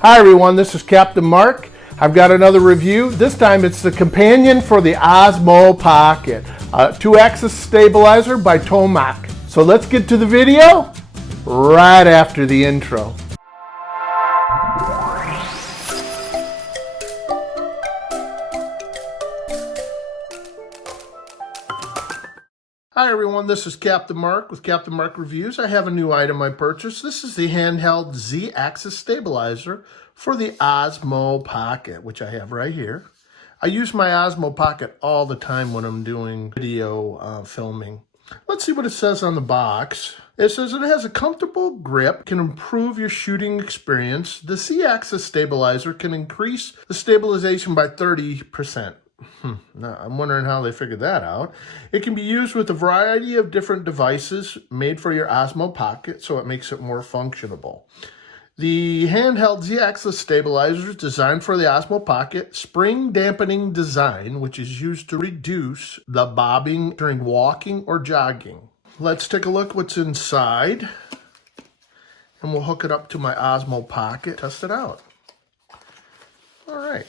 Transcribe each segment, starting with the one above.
Hi everyone, this is Captain Mark. I've got another review. This time it's the companion for the Osmo Pocket, a 2-axis stabilizer by To Matt. So let's get to the video right after the intro. Hi everyone, this is Captain Mark with Captain Mark Reviews. I have a new item I purchased. This is the handheld Z-axis stabilizer for the Osmo Pocket, which I have right here. I use my Osmo Pocket all the time when I'm doing video filming. Let's see what it says on the box. It says it has a comfortable grip, can improve your shooting experience. The Z-axis stabilizer can increase the stabilization by 30%. Now, I'm wondering how they figured that out. It can be used with a variety of different devices made for your Osmo Pocket, so it makes it more functionable. The handheld Z-axis stabilizer is designed for the Osmo Pocket spring dampening design, which is used to reduce the bobbing during walking or jogging. Let's take a look what's inside, and we'll hook it up to my Osmo Pocket, test it out. All right.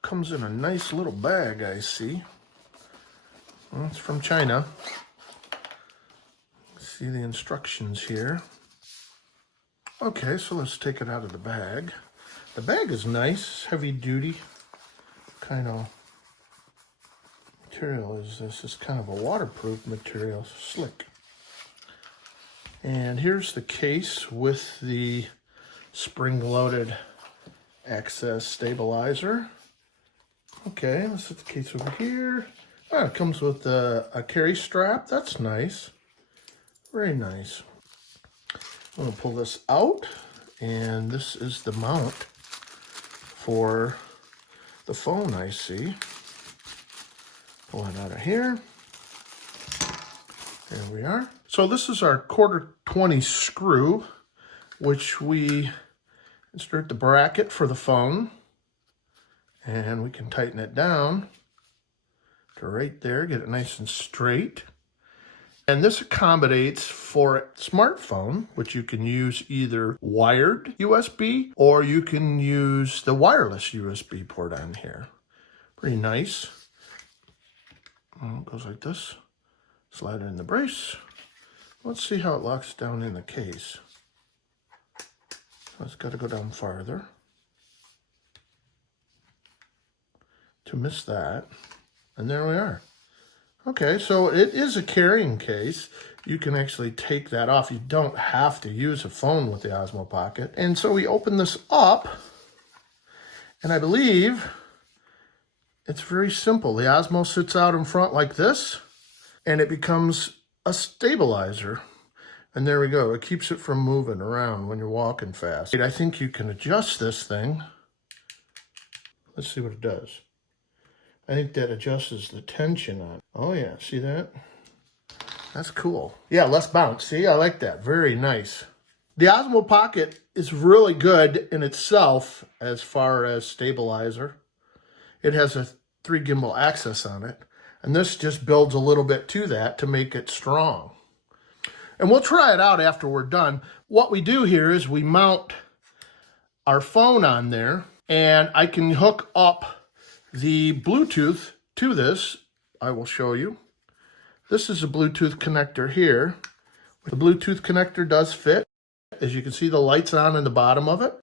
Comes in a nice little bag, I see. Well, it's from China. See the instructions here. Okay, so let's take it out of the bag. The bag is nice, heavy duty. Kind of material is this? It's kind of a waterproof material, slick. And here's the case with the spring-loaded access stabilizer. Okay, let's set the case over here. Oh, it comes with a carry strap. That's nice. Very nice. I'm going to pull this out, and this is the mount for the phone, I see. Pull it out of here. There we are. So this is our 1/4-20 screw, which we insert the bracket for the phone. And we can tighten it down to right there, get it nice and straight. And this accommodates for a smartphone, which you can use either wired USB or you can use the wireless USB port on here. Pretty nice. Well, it goes like this. Slide it in the brace. Let's see how it locks down in the case. So it's got to go down farther to miss that. And there we are. Okay, so it is a carrying case. You can actually take that off. You don't have to use a phone with the Osmo Pocket. And so we open this up, and I believe it's very simple. The Osmo sits out in front like this, and it becomes a stabilizer. And there we go. It keeps it from moving around when you're walking fast. I think you can adjust this thing. Let's see what it does. I think that adjusts the tension on it. Oh yeah, see that? That's cool. Yeah, less bounce. See, I like that. Very nice. The Osmo Pocket is really good in itself as far as stabilizer. It has a 3 gimbal access on it, and this just builds a little bit to that to make it strong. And we'll try it out after we're done. What we do here is we mount our phone on there, and I can hook up the Bluetooth to this. I will show you. This is a Bluetooth connector here. The Bluetooth connector does fit. As you can see, the light's on in the bottom of it.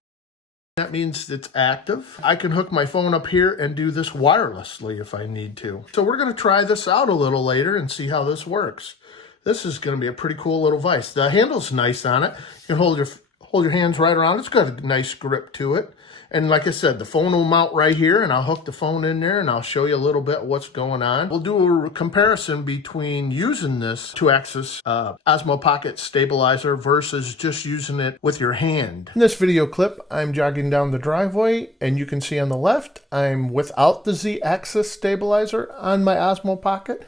That means it's active. I can hook my phone up here and do this wirelessly if I need to. So we're going to try this out a little later and see how this works. This is going to be a pretty cool little device. The handle's nice on it. You can hold your hands right around it. It's got a nice grip to it. And like I said, the phone will mount right here, and I'll hook the phone in there, and I'll show you a little bit what's going on. We'll do a comparison between using this 2-axis Osmo Pocket stabilizer versus just using it with your hand. In this video clip, I'm jogging down the driveway, and you can see on the left, I'm without the Z-axis stabilizer on my Osmo Pocket.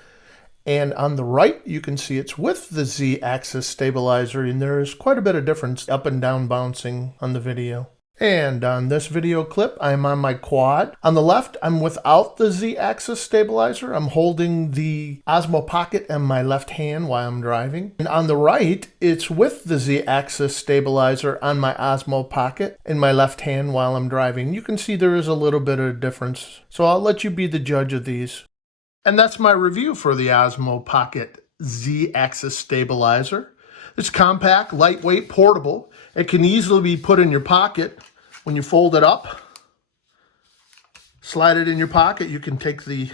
And on the right, you can see it's with the Z-axis stabilizer, and there's quite a bit of difference up and down bouncing on the video. And on this video clip, I'm on my quad. On the left, I'm without the Z-axis stabilizer. I'm holding the Osmo Pocket in my left hand while I'm driving. And on the right, it's with the Z-axis stabilizer on my Osmo Pocket in my left hand while I'm driving. You can see there is a little bit of a difference. So I'll let you be the judge of these. And that's my review for the Osmo Pocket Z-axis stabilizer. It's compact, lightweight, portable. It can easily be put in your pocket. When you fold it up, slide it in your pocket, you can take the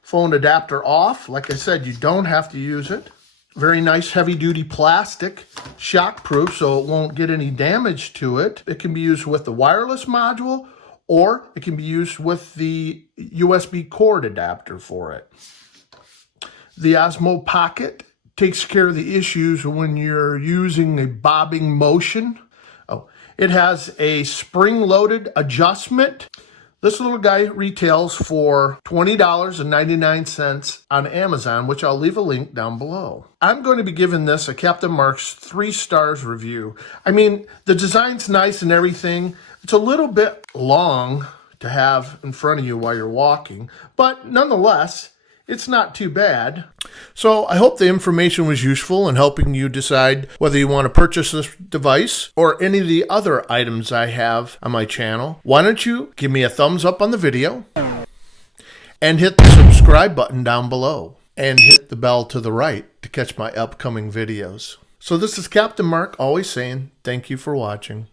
phone adapter off. Like I said, you don't have to use it. Very nice heavy-duty plastic, shock-proof, so it won't get any damage to it. It can be used with the wireless module, or it can be used with the USB cord adapter for it. The Osmo Pocket takes care of the issues when you're using a bobbing motion. It has a spring-loaded adjustment. This little guy retails for $20.99 on Amazon, which I'll leave a link down below. I'm going to be giving this a Captain Mark's 3 stars review. I mean, the design's nice and everything. It's a little bit long to have in front of you while you're walking, but nonetheless, it's not too bad. So I hope the information was useful in helping you decide whether you want to purchase this device or any of the other items I have on my channel. Why don't you give me a thumbs up on the video and hit the subscribe button down below and hit the bell to the right to catch my upcoming videos. So this is Captain Mark always saying thank you for watching.